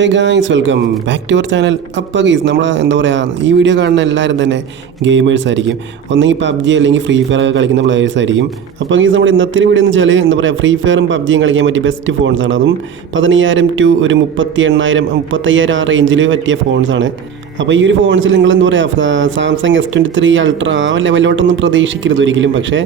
Hey guys welcome back to your channel അപ്പോൾ guys നമ്മൾ എന്താ പറയുക ഈ വീഡിയോ കാണുന്ന എല്ലാവരും തന്നെ ഗെയിമേഴ്സ് ആയിരിക്കും. ഒന്നെങ്കിൽ പബ്ജി അല്ലെങ്കിൽ ഫ്രീ ഫയർ ഒക്കെ കളിക്കുന്ന പ്ലേയേഴ്സ് ആയിരിക്കും. അപ്പോൾ ഗൈസ് നമ്മുടെ ഇന്നത്തെ വീഡിയോ എന്ന് വെച്ചാൽ എന്താ പറയുക ഫ്രീ ഫയറും പബ്ജിയും കളിക്കാൻ പറ്റിയ ബെസ്റ്റ് ഫോൺസാണ് അതും പതിനയ്യായിരം ടു ഒരു മുപ്പത്തി എണ്ണായിരം മുപ്പത്തയ്യായിരം ആ റേഞ്ചിൽ പറ്റിയ ഫോൺസാണ് അപ്പോൾ ഈ ഒരു ഫോൺസിൽ നിങ്ങൾ എന്താ പറയുക Samsung S twenty three ultra ആ ലെവലിലോട്ടൊന്നും പ്രതീക്ഷിക്കരുത് ഒരിക്കലും. പക്ഷേ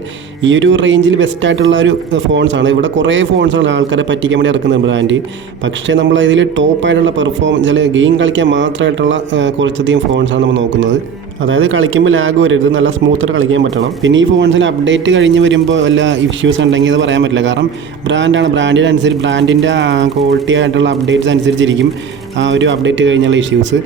ഈ ഒരു റേഞ്ചിൽ ബെസ്റ്റ് ആയിട്ടുള്ള ഒരു ഫോൺസാണ്. ഇവിടെ കുറേ ഫോൺസാണ് ആൾക്കാരെ പറ്റിക്കാൻ വേണ്ടി ഇറക്കുന്ന ബ്രാൻഡ് പക്ഷേ നമ്മൾ ഇതിൽ ടോപ്പായിട്ടുള്ള പെർഫോമൻസ് അല്ലെങ്കിൽ ഗെയിം കളിക്കാൻ മാത്രമായിട്ടുള്ള കുറച്ചധികം ഫോൺസാണ് നമ്മൾ നോക്കുന്നത്. അതായത് കളിക്കുമ്പോൾ ലാഗ് വരരുത്. നല്ല സ്മൂത്തായിട്ട് കളിക്കാൻ പറ്റണം. പിന്നെ ഈ ഫോൺസിൽ അപ്ഡേറ്റ് കഴിഞ്ഞ് വരുമ്പോൾ വല്ല ഇഷ്യൂസ് ഉണ്ടെങ്കിൽ അത് പറയാൻ പറ്റില്ല. കാരണം ബ്രാൻഡാണ് ബ്രാൻഡിനനുസരിച്ച് ബ്രാൻഡിന്റെ ക്വാളിറ്റി ആയിട്ടുള്ള അപ്ഡേറ്റ്സ് അനുസരിച്ചിരിക്കും. ആ ഒരു അപ്ഡേറ്റ് കഴിഞ്ഞുള്ള ഇഷ്യൂസ്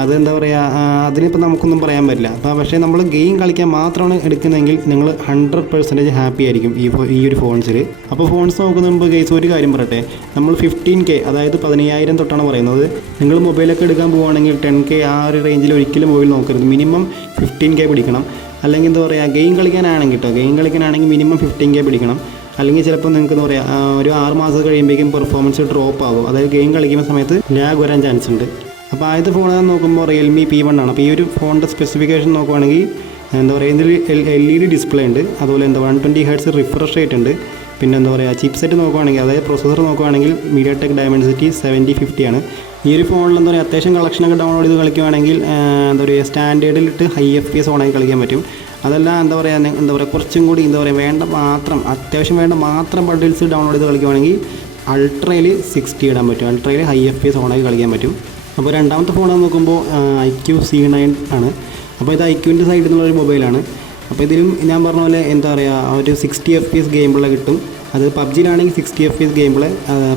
അത് എന്താ പറയുക അതിനിപ്പോൾ നമുക്കൊന്നും പറയാൻ പറ്റില്ല. അപ്പോൾ പക്ഷേ നമ്മൾ ഗെയിം കളിക്കാൻ മാത്രമാണ് എടുക്കുന്നതെങ്കിൽ നിങ്ങൾ ഹൺഡ്രഡ് പെർസെന്റേജ് ഹാപ്പി ആയിരിക്കും ഈ ഈ ഒരു ഫോൺസിൽ അപ്പോൾ ഫോൺസ് നോക്കുന്ന മുമ്പ് ഗെയ്സ് ഒരു കാര്യം പറയട്ടെ. നമ്മൾ ഫിഫ്റ്റീൻ കെ അതായത് പതിനയ്യായിരം തൊട്ടാണ് പറയുന്നത്. നിങ്ങൾ മൊബൈലൊക്കെ എടുക്കാൻ പോവുകയാണെങ്കിൽ ടെൻ കെ ആ ഒരു റേഞ്ചിൽ ഒരിക്കലും മൊബൈൽ നോക്കരുത്. മിനിമം ഫിഫ്റ്റീൻ കെ പിടിക്കണം. അല്ലെങ്കിൽ എന്താ പറയുക ഗെയിം കളിക്കാനാണെങ്കിൽ കേട്ടോ ഗെയിം കളിക്കാനാണെങ്കിൽ മിനിമം ഫിഫ്റ്റീൻ കെ പിടിക്കണം. അല്ലെങ്കിൽ ചിലപ്പോൾ നിങ്ങൾക്ക് എന്താ പറയുക ഒരു ആറ് മാസം കഴിയുമ്പോഴേക്കും പെർഫോമൻസ് ഡ്രോപ്പ് ആകും അതായത് ഗെയിം കളിക്കുന്ന സമയത്ത് ലാഗ് വരാൻ ചാൻസ് ഉണ്ട്. അപ്പോൾ ആദ്യത്തെ ഫോൺ നോക്കുമ്പോൾ റിയൽമി പി വൺ ആണ്. അപ്പോൾ ഈ ഒരു ഫോണിന്റെ സ്പെസിഫിക്കേഷൻ നോക്കുവാണെങ്കിൽ എന്താ പറയുക ഇതിൽ എൽ ഇ ഡി ഡിസ്പ്ലേ ഉണ്ട്. അതുപോലെ എന്താ one twenty hertz refresh rate ഉണ്ട്. പിന്നെ എന്താ പറയുക ചിപ്സെറ്റ് നോക്കുവാണെങ്കിൽ അതായത് പ്രൊസസ്സർ നോക്കുവാണെങ്കിൽ MediaTek Dimensity seventy fifty ആണ്. ഈ ഒരു ഫോണിൽ എന്താ പറയുക അത്യാവശ്യം കളക്ഷനൊക്കെ ഡൗൺലോഡ് ചെയ്ത് കളിക്കുവാണെങ്കിൽ ആ, എന്താ പറയുക സ്റ്റാൻഡേർഡിലിട്ട് ഹൈ എഫ് പി എസ് ഓണാക്കി കളിക്കാൻ പറ്റും. അതല്ല എന്താ പറയുക എന്താ പറയുക കുറച്ചും കൂടി എന്താ പറയുക വേണ്ട മാത്രം അത്യാവശ്യം വേണ്ട മാത്രം ബണ്ടിൽസ് ഡൗൺലോഡ് ചെയ്ത് കളിക്കുവാണെങ്കിൽ അൾട്രയിൽ സിക്സ്റ്റി ഇടാൻ പറ്റും. അൾട്രയിൽ ഹൈ എഫ് പി എസ് ഓണാക്കി കളിക്കാൻ പറ്റും. അപ്പോൾ രണ്ടാമത്തെ ഫോൺ നോക്കുമ്പോൾ ഐ ക്യു സി നയൻ ആണ്. അപ്പോൾ ഇത് ഐ ക്യുവിന്റെ സൈഡിൽ നിന്നുള്ളൊരു മൊബൈലാണ് അപ്പോൾ ഇതിലും ഞാൻ പറഞ്ഞ പോലെ എന്താ പറയുക ഒരു സിക്സ്റ്റി എഫ് പി എസ് ഗെയിമുള്ള കിട്ടും. അത് പബ്ജിയിലാണെങ്കിൽ sixty F P S game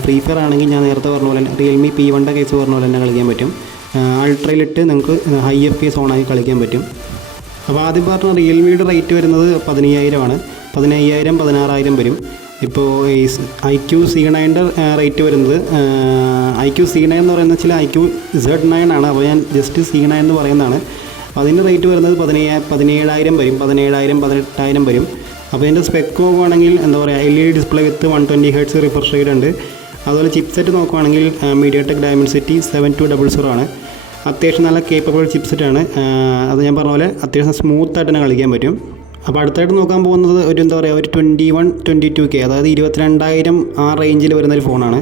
Free Fire ആണെങ്കിൽ ഞാൻ നേരത്തെ പറഞ്ഞ പോലെ റിയൽമി പി വണ്ടെ കേസ് പറഞ്ഞ പോലെ തന്നെ കളിക്കാൻ പറ്റും. അൾട്രയിലിട്ട് നിങ്ങൾക്ക് ഹൈ എഫ് പി എസ് ഓണാക്കി കളിക്കാൻ പറ്റും. അപ്പോൾ ആദ്യം പറഞ്ഞ റിയൽമിയുടെ റേറ്റ് വരുന്നത് പതിനയ്യായിരമാണ്. പതിനയ്യായിരം പതിനാറായിരം വരും. ഇപ്പോൾ ഈ ഐ ക്യു സി നയന്റെ റേറ്റ് വരുന്നത് ഐ ക്യു സി നയൻ എന്ന് പറയുന്നത് വെച്ചാൽ ഐ ക്യു സെഡ് നയൻ ആണ്. അപ്പോൾ ഞാൻ ജസ്റ്റ് സി നയൻ എന്ന് പറയുന്നതാണ്. അതിന്റെ റേറ്റ് വരുന്നത് പതിനയ്യ പതിനേഴായിരം വരും. പതിനേഴായിരം പതിനെട്ടായിരം വരും. അപ്പോൾ ഇതിന്റെ സ്പെക്ക് നോക്കുവാണെങ്കിൽ എന്താ പറയുക L E D display with one twenty hertz refresh rate ഉണ്ട്. അതുപോലെ ചിപ്സെറ്റ് നോക്കുവാണെങ്കിൽ MediaTek Dimensity seven two double zero ആണ്. അത്യാവശ്യം നല്ല കേപ്പബിൾ ചിപ്സെറ്റാണ് അത് ഞാൻ പറഞ്ഞ പോലെ അത്യാവശ്യം സ്മൂത്തായിട്ട് തന്നെ കളിക്കാൻ പറ്റും. അപ്പോൾ അടുത്തായിട്ട് നോക്കാൻ പോകുന്നത് ഒരു എന്താ പറയുക ഒരു twenty one twenty two K അതായത് ഇരുപത്തിരണ്ടായിരം ആ റേഞ്ചിൽ വരുന്ന ഒരു ഫോണാണ്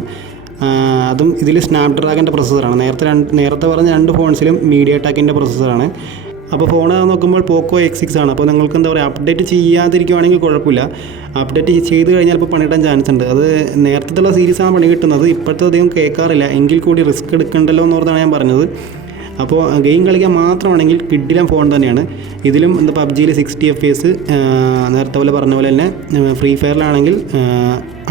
അതും ഇതിൽ സ്നാപ്ഡ്രാഗന്റെ പ്രൊസസ്സറാണ് നേരത്തെ രണ്ട് നേരത്തെ പറഞ്ഞ രണ്ട് ഫോൺസിലും മീഡിയ ടെക്കിന്റെ പ്രൊസസ്സറാണ് അപ്പോൾ ഫോൺ നോക്കുമ്പോൾ പോക്കോ എക്സ് സിക്സ് ആണ്. അപ്പോൾ നിങ്ങൾക്ക് എന്താ പറയുക അപ്ഡേറ്റ് ചെയ്യാതിരിക്കുവാണെങ്കിൽ കുഴപ്പമില്ല. അപ്ഡേറ്റ് ചെയ്ത് കഴിഞ്ഞാൽ ഇപ്പോൾ പണിയിടാൻ ചാൻസ് ഉണ്ട്. അത് നേരത്തെ സീരീസാണ് പണി കിട്ടുന്നത്. ഇപ്പോഴത്തെ അധികം കേൾക്കാറില്ല. എങ്കിൽ കൂടി റിസ്ക് എടുക്കണ്ടല്ലോ എന്ന് പറഞ്ഞാണ് ഞാൻ പറഞ്ഞത്. അപ്പോൾ ഗെയിം കളിക്കാൻ മാത്രമാണെങ്കിൽ കിഡിലം ഫോൺ തന്നെയാണ്. ഇതിലും എന്താ പബ്ജിയിൽ സിക്സ്റ്റി എഫ് എസ് നേരത്തെ പോലെ പറഞ്ഞ പോലെ തന്നെ ഫ്രീ ഫയറിലാണെങ്കിൽ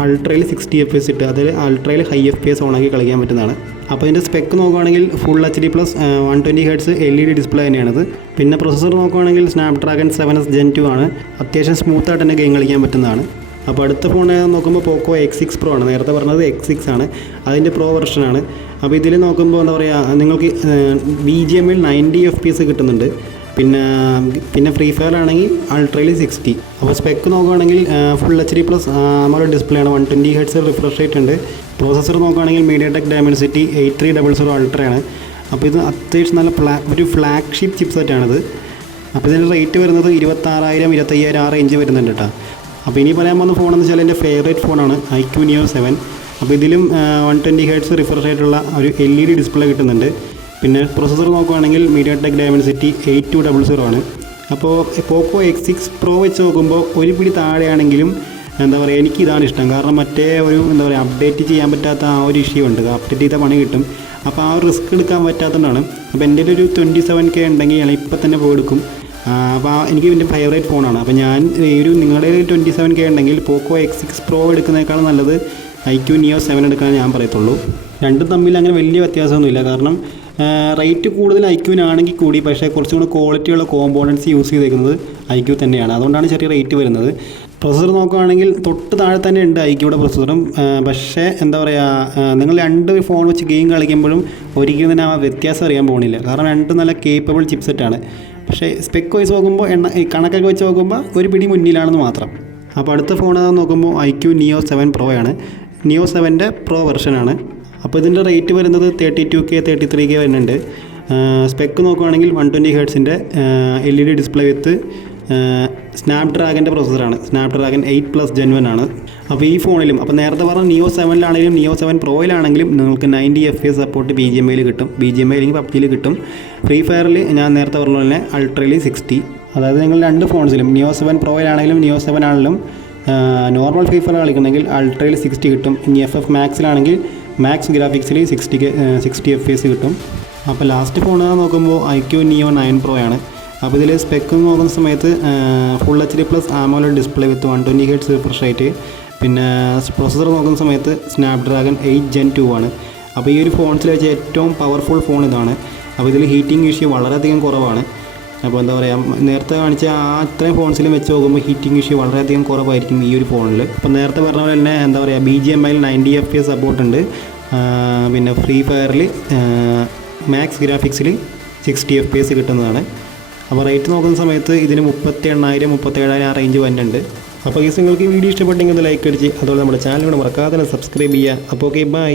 അൾട്രയിൽ സിക്സ്റ്റി എഫ് എസ് ഇട്ട് അതിൽ അൾട്രയിൽ ഹൈ എഫ് പി എസ് ഓണാക്കി കളിക്കാൻ പറ്റുന്നതാണ്. അപ്പോൾ ഇതിന്റെ സ്പെക്ക് നോക്കുകയാണെങ്കിൽ full H D plus one twenty hertz L E D display തന്നെയാണിത്. പിന്നെ പ്രൊസസ്സർ നോക്കുകയാണെങ്കിൽ Snapdragon seven S gen two ആണ്. അത്യാവശ്യം സ്മൂത്തായിട്ട് തന്നെ ഗെയിം കളിക്കാൻ പറ്റുന്നതാണ്. അപ്പോൾ അടുത്ത ഫോൺ നോക്കുമ്പോൾ പോക്കോ എക്സ് സിക്സ് പ്രോ ആണ്. നേരത്തെ പറഞ്ഞത് എക്സ് സിക്സ് ആണ്. അതിന്റെ പ്രോ വെർഷനാണ് അപ്പോൾ ഇതിൽ നോക്കുമ്പോൾ എന്താ പറയുക നിങ്ങൾക്ക് ബി ജി എമ്മിൽ നയന്റി എഫ് പി എസ് കിട്ടുന്നുണ്ട്. പിന്നെ പിന്നെ ഫ്രീ ഫയർ ആണെങ്കിൽ അൾട്രയിൽ സിക്സ്റ്റി അപ്പോൾ സ്പെക്ക് നോക്കുകയാണെങ്കിൽ ഫുൾ എച്ച് ഡി പ്ലസ് നമ്മുടെ ഡിസ്പ്ലേ ആണ്. One twenty hertz refresh rate ഉണ്ട്. പ്രോസസ്സർ നോക്കുകയാണെങ്കിൽ MediaTek Dimensity eight three double zero അൾട്രയാണ് അപ്പോൾ ഇത് അത്യാവശ്യം നല്ല ഫ്ലാ ഒരു ഫ്ലാഗ്ഷിപ്പ് ചിപ്സെറ്റാണിത് അപ്പോൾ ഇതിന്റെ റേറ്റ് വരുന്നത് ഇരുപത്താറായിരം ഇരുപത്തയ്യായിരം ആ റേഞ്ച് വരുന്നുണ്ട് കേട്ടോ അപ്പോൾ ഇനി പറയാൻ പോകുന്ന ഫോൺ എന്ന് വെച്ചാൽ എന്റെ ഫേവറേറ്റ് ഫോണാണ് ഐ ക്യു നിയോ സെവൻ അപ്പോൾ ഇതിലും വൺ ട്വന്റി ഹെഡ്സ് റിഫ്രഷ് ആയിട്ടുള്ള ഒരു എൽ ഇ ഡി ഡിസ്പ്ലേ കിട്ടുന്നുണ്ട്. പിന്നെ പ്രൊസസ്സർ നോക്കുകയാണെങ്കിൽ MediaTek Dimensity eight two double zero ആണ്. അപ്പോൾ പോക്കോ എക്സ് സിക്സ് പ്രോ വെച്ച് നോക്കുമ്പോൾ ഒരു പിടി താഴെയാണെങ്കിലും എന്താ പറയുക എനിക്ക് ഇതാണ് ഇഷ്ടം. കാരണം മറ്റേ ഒരു എന്താ പറയുക അപ്ഡേറ്റ് ചെയ്യാൻ പറ്റാത്ത ആ ഒരു ഇഷ്യൂ ഉണ്ട്. അപ്ഡേറ്റ് ചെയ്ത പണി കിട്ടും. അപ്പോൾ ആ റിസ്ക് എടുക്കാൻ പറ്റാത്തതുകൊണ്ടാണ്. അപ്പോൾ എന്റെ ഒരു ട്വന്റി സെവൻ കെ ഉണ്ടെങ്കിൽ ഞാൻ ഇപ്പം തന്നെ പോയി എടുക്കും. അപ്പോൾ എനിക്ക് എന്റെ ഫേവറേറ്റ് ഫോണാണ് അപ്പോൾ ഞാൻ ഈ ഒരു നിങ്ങളുടെ ട്വന്റി സെവൻ കെ ഉണ്ടെങ്കിൽ പോക്കോ എക്സ് സിക്സ് പ്രോ എടുക്കുന്നതിനേക്കാൾ നല്ലത് ഐ ക്യു നിയോ സെവൻ എടുക്കാൻ ഞാൻ പറയത്തുള്ളൂ. രണ്ടും തമ്മിൽ അങ്ങനെ വലിയ വ്യത്യാസമൊന്നുമില്ല. കാരണം റേറ്റ് കൂടുതൽ ഐ ക്യൂവിനാണെങ്കിൽ കൂടി പക്ഷേ കുറച്ചും കൂടി ക്വാളിറ്റിയുള്ള കോമ്പോണൻസ് യൂസ് ചെയ്തേക്കുന്നത് ഐ ക്യു തന്നെയാണ്. അതുകൊണ്ടാണ് ചെറിയ റേറ്റ് വരുന്നത്. പ്രൊസസ്സർ നോക്കുകയാണെങ്കിൽ തൊട്ട് താഴെ തന്നെ ഉണ്ട് ഐ ക്യൂടെ പ്രൊസസ്സറും പക്ഷേ എന്താ പറയുക നിങ്ങൾ രണ്ട് ഫോൺ വെച്ച് ഗെയിം കളിക്കുമ്പോഴും ഒരിക്കലും തന്നെ ആ വ്യത്യാസം അറിയാൻ പോകുന്നില്ല. കാരണം രണ്ട് നല്ല കേപ്പബിൾ ചിപ്സെറ്റാണ് പക്ഷേ സ്പെക്ക് വൈസ് നോക്കുമ്പോൾ എണ്ണ കണക്കൊക്കെ വെച്ച് നോക്കുമ്പോൾ ഒരു പിടി മുന്നിലാണെന്ന് മാത്രം. അപ്പോൾ അടുത്ത ഫോൺ നോക്കുമ്പോൾ I Q neo seven pro ആണ്. നിയോ സെവന്റെ പ്രോ വെർഷനാണ് അപ്പോൾ ഇതിന്റെ റേറ്റ് വരുന്നത് thirty two K thirty three K വരുന്നുണ്ട് സ്പെക്ക് നോക്കുകയാണെങ്കിൽ one twenty ഹേർട്സിന്റെ L E D display with സ്നാപ് ഡ്രാഗന്റെ പ്രോസസ്സറാണ് Snapdragon eight plus gen one ആണ്. അപ്പോൾ ഈ ഫോണിലും അപ്പോൾ നേരത്തെ പറഞ്ഞ നിയോ സെവനിലാണെങ്കിലും നിയോ സെവൻ പ്രോയിലാണെങ്കിലും നിങ്ങൾക്ക് ninety F A support B G M ഐയിൽ കിട്ടും. ബി ജി എം ഐ അല്ലെങ്കിൽ പബ്ജിയിൽ കിട്ടും. ഫ്രീ ഫയറിൽ ഞാൻ നേരത്തെ പറഞ്ഞ പോലെ അൾട്രയിൽ സിക്സ്റ്റി അതായത് നിങ്ങൾ രണ്ട് ഫോൺസിലും നിയോ സെവൻ പ്രോയിലാണെങ്കിലും നിയോ സെവൻ ആണെങ്കിലും നോർമൽ ഫീഫർ കളിക്കണമെങ്കിൽ അൾട്രയിൽ സിക്സ്റ്റി കിട്ടും. ഇനി എഫ് എഫ് മാക്സിലാണെങ്കിൽ മാക്സ് ഗ്രാഫിക്സിൽ സിക്സ്റ്റി സിക്സ്റ്റി എഫ് എസ് കിട്ടും. അപ്പോൾ ലാസ്റ്റ് ഫോൺ നോക്കുമ്പോൾ I Q neo nine pro ആണ്. അപ്പോൾ ഇതിൽ സ്പെക്ക് നോക്കുന്ന സമയത്ത് full H D plus AMOLED display with one twenty hertz refresh rate പിന്നെ പ്രൊസസ്സർ നോക്കുന്ന സമയത്ത് സ്നാപ്ഡ്രാഗൺ എയ്റ്റ് ജെൻ ടു ആണ്. അപ്പോൾ ഈ ഒരു ഫോൺസിൽ വെച്ച് ഏറ്റവും പവർഫുൾ ഫോൺ ഇതാണ്. അപ്പോൾ ഇതിൽ ഹീറ്റിംഗ് ഇഷ്യൂ വളരെയധികം കുറവാണ്. അപ്പോൾ എന്താ പറയുക നേരത്തെ കാണിച്ച ആ അത്രയും ഫോൺസിലും വെച്ച് നോക്കുമ്പോൾ ഹീറ്റിംഗ് ഇഷ്യൂ വളരെയധികം കുറവായിരിക്കും ഈ ഒരു ഫോണിൽ അപ്പോൾ നേരത്തെ പറഞ്ഞ പോലെ തന്നെ എന്താ പറയുക ബി ജി എം ഐയിൽ നയന്റി എഫ് എ സപ്പോർട്ട് ഉണ്ട്. പിന്നെ ഫ്രീ ഫയറിൽ മാക്സ് ഗ്രാഫിക്സിൽ സിക്സ്റ്റി എഫ് പി എസ് കിട്ടുന്നതാണ്. അപ്പോൾ റേറ്റ് നോക്കുന്ന സമയത്ത് ഇതിന് മുപ്പത്തി എണ്ണായിരം മുപ്പത്തി ഏഴായിരം ആ റേഞ്ച് വന്നിട്ടുണ്ട്. അപ്പോൾ ഈ നിങ്ങൾക്ക് വീഡിയോ ഇഷ്ടപ്പെട്ടെങ്കിൽ ലൈക്ക് അടിച്ച് അതുപോലെ നമ്മുടെ ചാനൽ കൂടെ മറക്കാതെ സബ്സ്ക്രൈബ് ചെയ്യുക. അപ്പോൾ ഓക്കെ ബൈ